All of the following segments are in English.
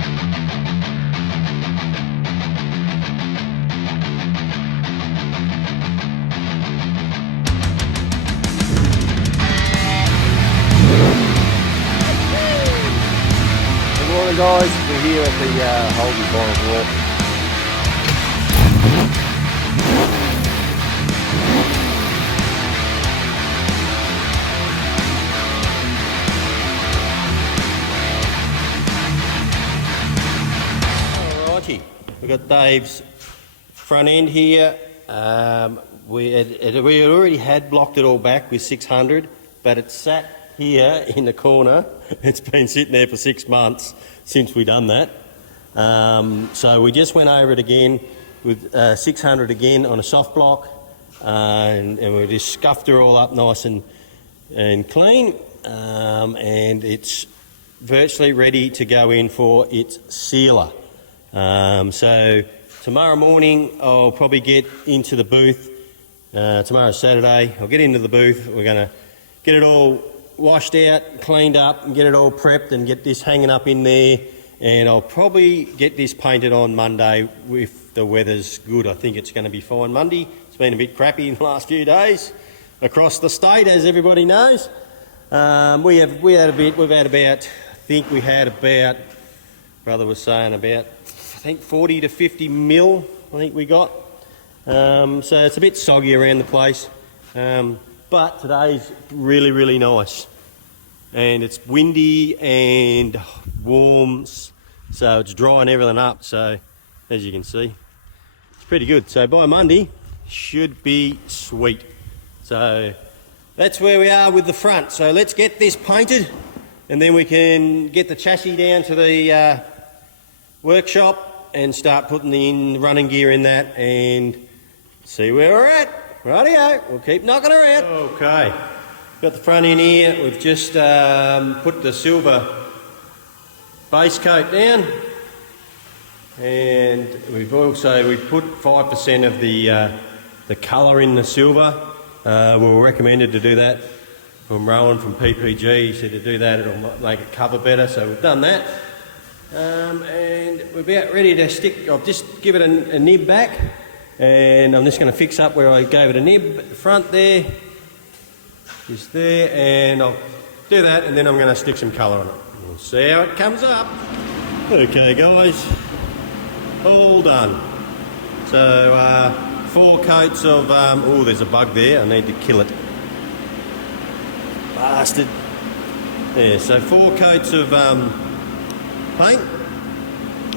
Good morning guys, we're here at the Holden Bottom Walk. Alrighty, we've got Dave's front end here. We already had blocked it all back with 600, but it sat here in the corner. It's been sitting there for 6 months since we done that. So we just went over it again with 600 again on a soft block, and we just scuffed her all up nice and clean, and it's virtually ready to go in for its sealer. So tomorrow morning I'll probably get into the booth. Tomorrow's Saturday. I'll get into the booth. We're going to get it all washed out, cleaned up, and get it all prepped and get this hanging up in there. And I'll probably get this painted on Monday if the weather's good. I think it's going to be fine Monday. It's been a bit crappy in the last few days across the state, as everybody knows. We've had about, brother was saying about, I think 40 to 50 mil, I think we got. So it's a bit soggy around the place. But today's really, really nice. And it's windy and warm, so it's drying everything up. So as you can see, it's pretty good. So by Monday, should be sweet. So that's where we are with the front. So let's get this painted, and then we can get the chassis down to the workshop and start putting the running gear in that and see where we're at. Rightio, we'll keep knocking around. Okay, got the front end here. We've just put the silver base coat down, and we put 5% of the colour in the silver. We were recommended to do that from Rowan from PPG. He said to do that, it'll make it cover better, so we've done that. And we're about ready to stick. I'll just give it a nib back, and I'm just going to fix up where I gave it a nib at the front there, just there, and I'll do that, and then I'm going to stick some colour on it. We'll see how it comes up. Okay guys, all done. So 4 coats of, oh there's a bug there, I need to kill it. Bastard. Yeah, so 4 coats of paint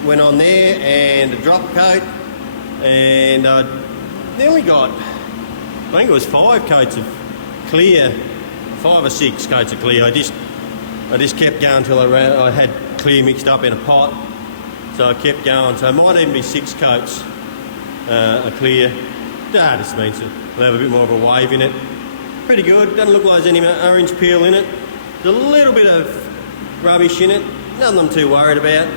went on there, and a drop coat, and I nearly got, I think it was 5 coats of clear, 5 or 6 coats of clear. I just kept going till I had clear mixed up in a pot, so I kept going. So it might even be 6 coats of clear. This means it'll have a bit more of a wave in it. Pretty good. Doesn't look like there's any orange peel in it. There's a little bit of rubbish in it. Nothing I'm too worried about.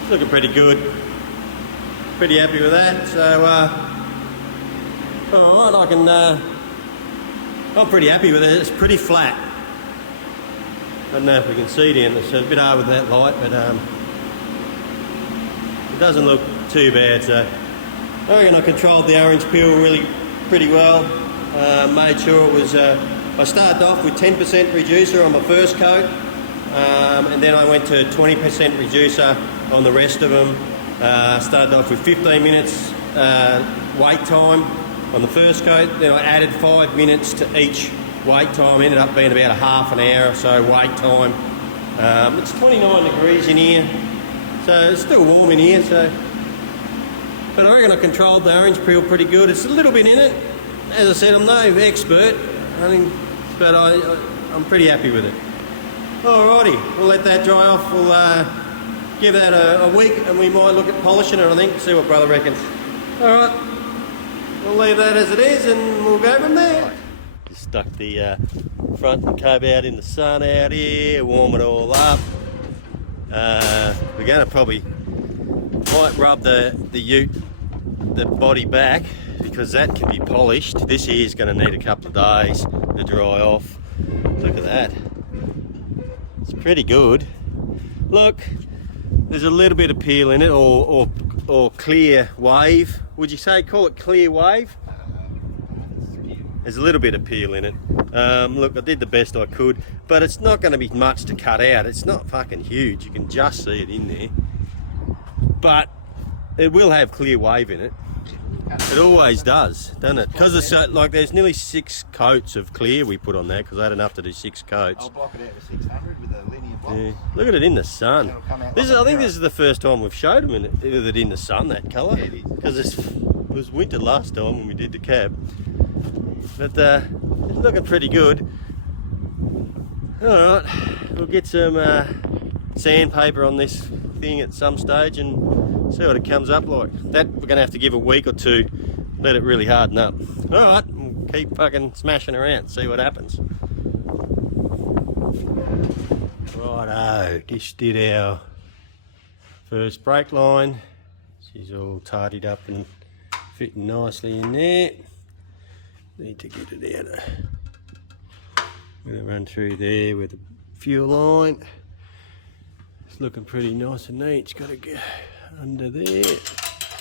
It's looking pretty good. Pretty happy with that. So, alright, I'm pretty happy with it. It's pretty flat. I don't know if we can see down there. It's a bit hard with that light, but it doesn't look too bad. So I reckon I controlled the orange peel really pretty well. Made sure it was. I started off with 10% reducer on my first coat, and then I went to 20% reducer on the rest of them. Started off with 15 minutes wait time on the first coat, then I added 5 minutes to each wait time. Ended up being about a half an hour or so wait time. It's 29 degrees in here, so it's still warm in here. So, but I reckon I controlled the orange peel pretty good. It's a little bit in it. As I said, I'm no expert, but I'm pretty happy with it. Alrighty, we'll let that dry off. We'll give that a week, and we might look at polishing it, I think, see what brother reckons. Alright, we'll leave that as it is, and we'll go from there. Just stuck the front cob out in the sun out here, warm it all up. We're going to probably might rub the body back, because that can be polished. This here is going to need a couple of days to dry off. Look at that. It's pretty good. Look, there's a little bit of peel in it, or clear wave. Would you say call it clear wave? There's a little bit of peel in it. Look, I did the best I could, but it's not going to be much to cut out. It's not fucking huge. You can just see it in there. But it will have clear wave in it. It always does, doesn't it? Because it's like there's nearly 6 coats of clear we put on there because I had enough to do 6 coats. I'll block it out with 600 with a linear block. Yeah. Look at it in the sun. This is, I think this is the first time we've showed them with it in the sun, that colour. Yeah, it is. Because it was winter last time when we did the cab. But it's looking pretty good. Alright, we'll get some sandpaper on this thing at some stage and see what it comes up like. That we're going to have to give a week or two, let it really harden up. Alright, we'll keep fucking smashing around, see what happens. Righto, just did our first brake line. She's all tidied up and fitting nicely in there. Need to get it out. I'm going to run through there with the fuel line. It's looking pretty nice and neat. It's got to go under there.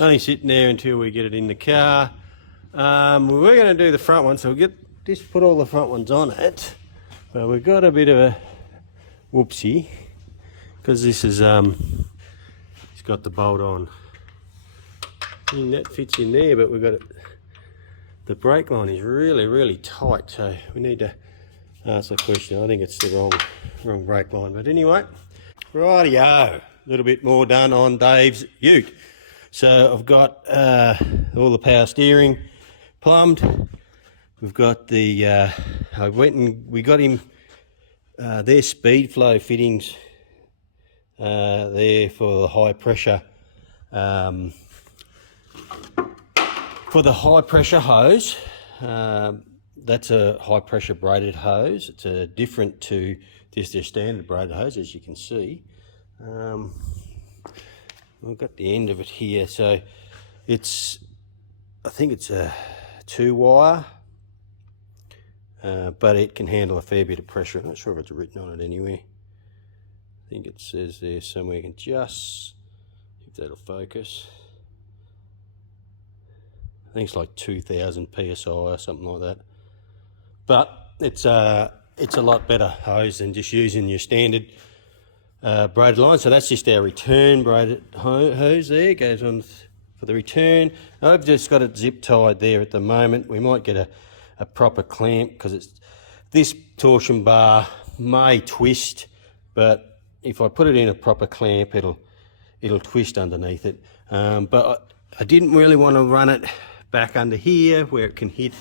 Only sitting there until we get it in the car. We're going to do the front one, so we'll just put all the front ones on it. But we've got a bit of a whoopsie because this is it's got the bolt on. And that fits in there, but we've got it. The brake line is really tight, so we need to ask the question. I think it's the wrong brake line, but anyway, rightio. A little bit more done on Dave's ute. So I've got all the power steering plumbed. We've got the I went and we got him their speed flow fittings there for the high pressure. For the high pressure hose, that's a high pressure braided hose. It's different to just their standard braided hose, as you can see. We've got the end of it here, so I think it's a 2-wire, but it can handle a fair bit of pressure. I'm not sure if it's written on it anywhere. I think it says there somewhere. You can just, if that'll focus. I think it's like 2000 psi or something like that. But it's a lot better hose than just using your standard braided line. So that's just our return braided hose there. It goes on for the return. I've just got it zip tied there at the moment. We might get a proper clamp because this torsion bar may twist, but if I put it in a proper clamp, it'll twist underneath it. But I didn't really want to run it back under here where it can hit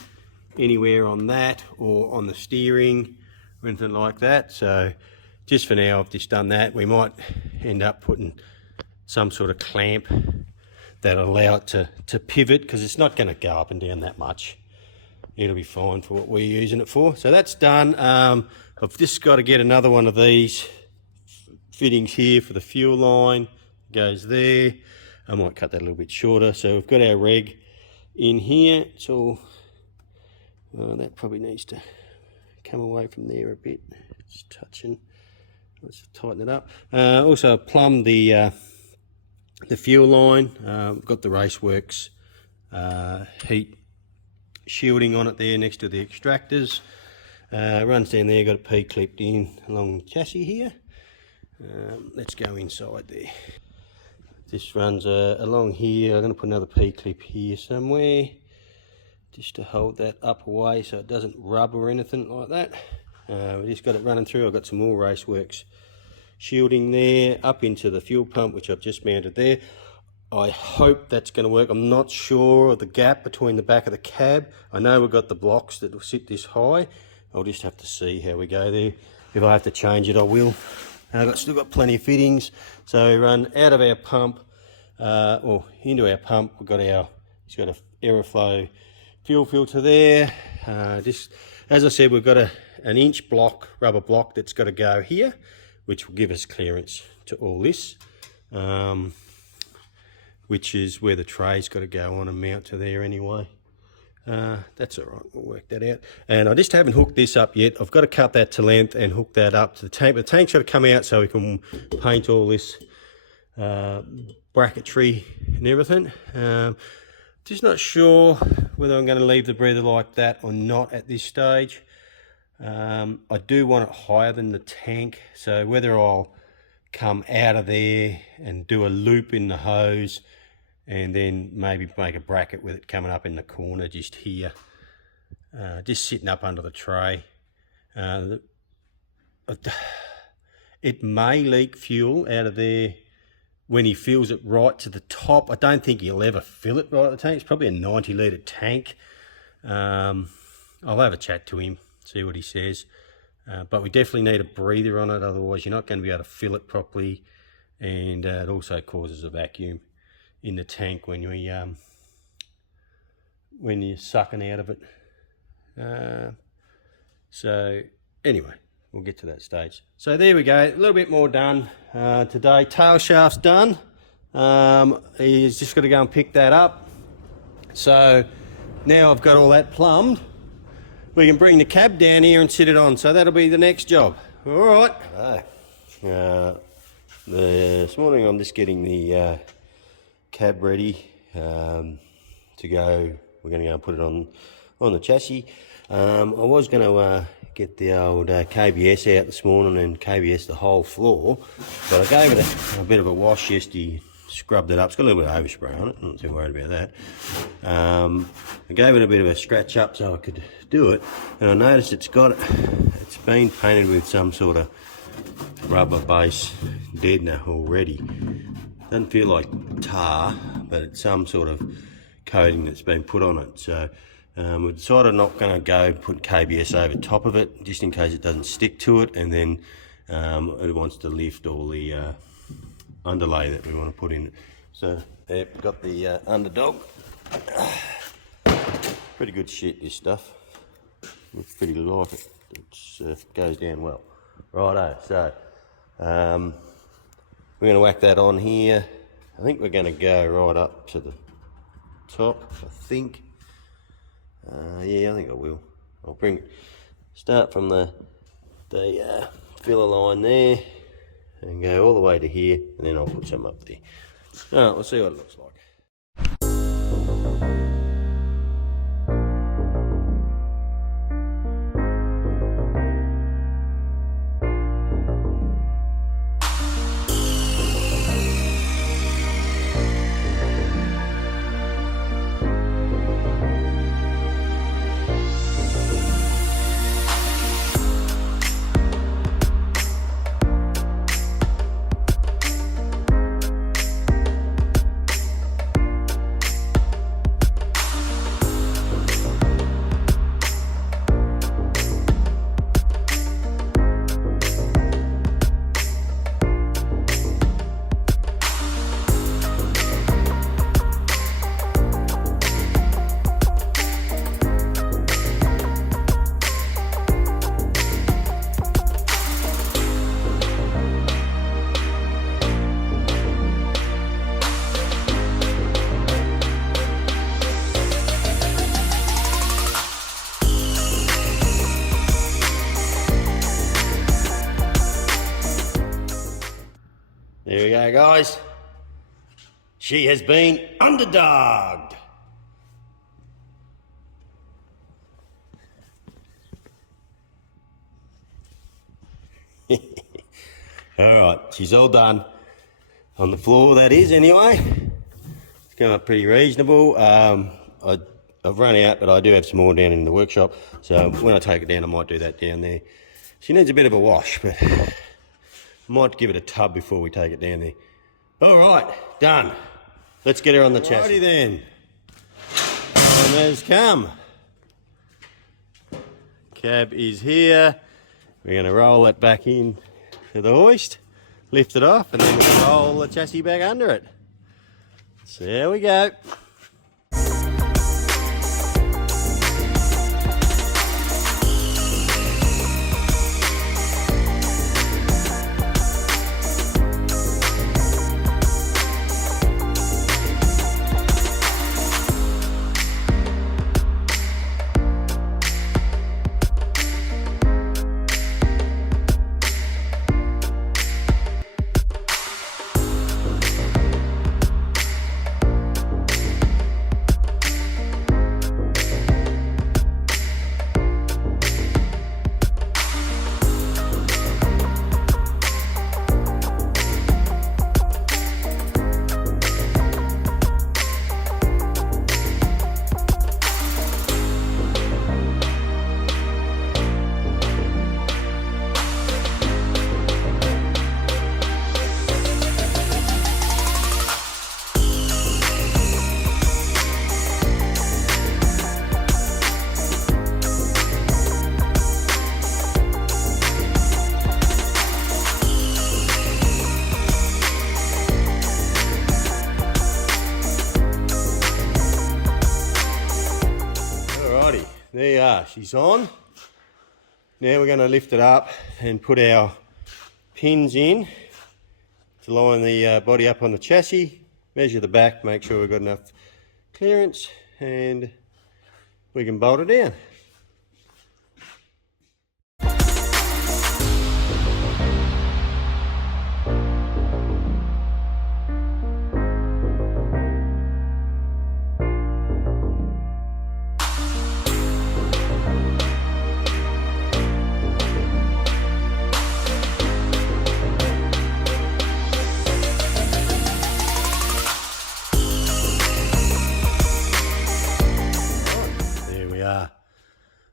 anywhere on that or on the steering or anything like that. So just for now I've just done that. We might end up putting some sort of clamp that'll allow it to pivot, because it's not going to go up and down that much. It'll be fine for what we're using it for. So that's done. I've just got to get another one of these fittings here for the fuel line. It goes there. I might cut that a little bit shorter. So we've got our reg in here. It's all that probably needs to come away from there a bit. It's touching. Let's tighten it up. Also plumbed the fuel line. Got the Raceworks heat shielding on it there next to the extractors. Runs down there. Got a P clipped in along the chassis here. Let's go inside there. This runs along here. I'm going to put another P-clip here somewhere just to hold that up away so it doesn't rub or anything like that. We just got it running through. I've got some more Raceworks shielding there up into the fuel pump, which I've just mounted there. I hope that's going to work. I'm not sure of the gap between the back of the cab. I know we've got the blocks that will sit this high. I'll just have to see how we go there. If I have to change it, I will. I've still got plenty of fittings, so we run out of our pump or into our pump. We've got it's got a Aeroflow fuel filter there. Just as I said, we've got an inch block, rubber block that's got to go here, which will give us clearance to all this, which is where the tray's got to go on and mount to there anyway. That's all right, we'll work that out. And I just haven't hooked this up yet. I've got to cut that to length and hook that up to the tank. The tank's got to come out so we can paint all this bracketry and everything. Just not sure whether I'm going to leave the breather like that or not at this stage. I do want it higher than the tank, so whether I'll come out of there and do a loop in the hose and then maybe make a bracket with it coming up in the corner just here, just sitting up under the tray. It may leak fuel out of there when he fills it right to the top. I don't think he'll ever fill it right at the tank. It's probably a 90 litre tank. I'll have a chat to him, see what he says. But we definitely need a breather on it, otherwise you're not going to be able to fill it properly, and it also causes a vacuum in the tank when you're sucking out of it. So anyway, we'll get to that stage. So there we go, a little bit more done today. Tail shaft's done. He's just got to go and pick that up. So now I've got all that plumbed, we can bring the cab down here and sit it on. So that'll be the next job. All right. This morning I'm just getting the cab ready to go. We're going to go and put it on the chassis. I was going to get the old KBS out this morning and KBS the whole floor, but I gave it a bit of a wash yesterday, scrubbed it up. It's got a little bit of overspray on it, I'm not too worried about that. I gave it a bit of a scratch up so I could do it, and I noticed it's been painted with some sort of rubber base deadener already. Doesn't feel like tar, but it's some sort of coating that's been put on it. So we decided not going to go put KBS over top of it, just in case it doesn't stick to it, and then it wants to lift all the underlay that we want to put in it. So yeah, we've got the Underdog. Pretty good shit, this stuff. Looks pretty like it. It goes down well. Righto, so we're going to whack that on here. I think we're going to go right up to the top, I think. Yeah, I think I will. I'll start from the filler line there and go all the way to here, and then I'll put some up there. All right, we'll see what it looks like. There we go, guys. She has been underdogged. All right, she's all done. On the floor, that is, anyway. It's come up pretty reasonable. I've run out, but I do have some more down in the workshop. So when I take it down, I might do that down there. She needs a bit of a wash, but I might give it a tub before we take it down there. All right, done. Let's get her on the chassis. Alrighty then. Time has come. Cab is here. We're going to roll it back in to the hoist, lift it off, and then we'll roll the chassis back under it. So there we go. are, she's on. Now we're going to lift it up and put our pins in to line the body up on the chassis, measure the back, make sure we've got enough clearance, and we can bolt it down.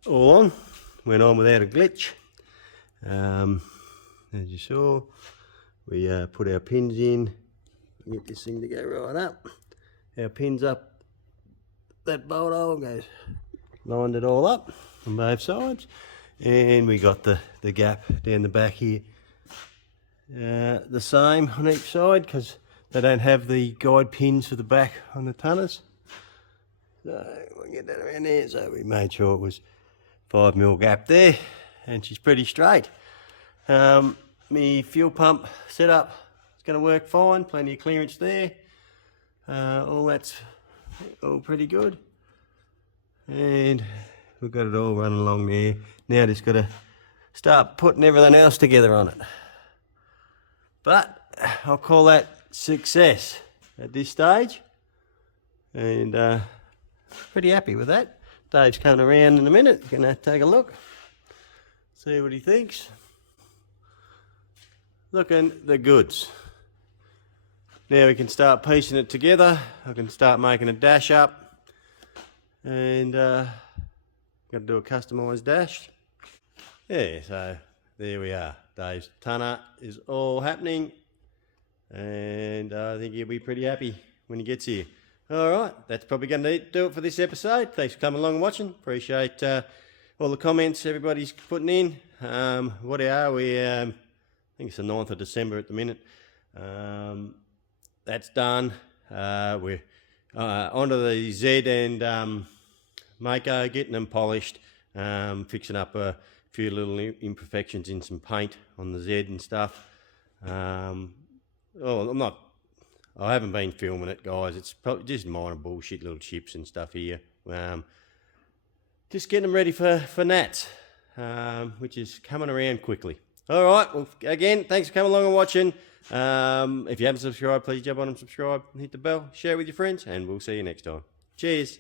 All on, went on without a glitch. As you saw, we put our pins in, get this thing to go right up. Our pins up, that bolt hole goes, lined it all up on both sides, and we got the gap down the back here the same on each side because they don't have the guide pins for the back on the tonners. So we'll get that around there. So we made sure it was 5mm gap there, and she's pretty straight. My fuel pump setup is going to work fine, plenty of clearance there. All that's all pretty good, and we've got it all running along there. Now just got to start putting everything else together on it. But I'll call that success at this stage, and pretty happy with that. Dave's coming around in a minute, gonna take a look, see what he thinks. Looking the goods. Now we can start piecing it together. I can start making a dash up, and got to do a customised dash. Yeah, so there we are. Dave's tonner is all happening, and I think he'll be pretty happy when he gets here. Alright, that's probably going to do it for this episode. Thanks for coming along and watching. Appreciate all the comments everybody's putting in. What are we? I think it's the 9th of December at the minute. That's done. We're onto the Z and Mako, getting them polished, fixing up a few little imperfections in some paint on the Z and stuff. I haven't been filming it, guys. It's probably just minor bullshit, little chips and stuff here. Just getting them ready for Nats, which is coming around quickly. All right, well, again, thanks for coming along and watching. If you haven't subscribed, please jump on and subscribe and hit the bell. Share it with your friends, and we'll see you next time. Cheers.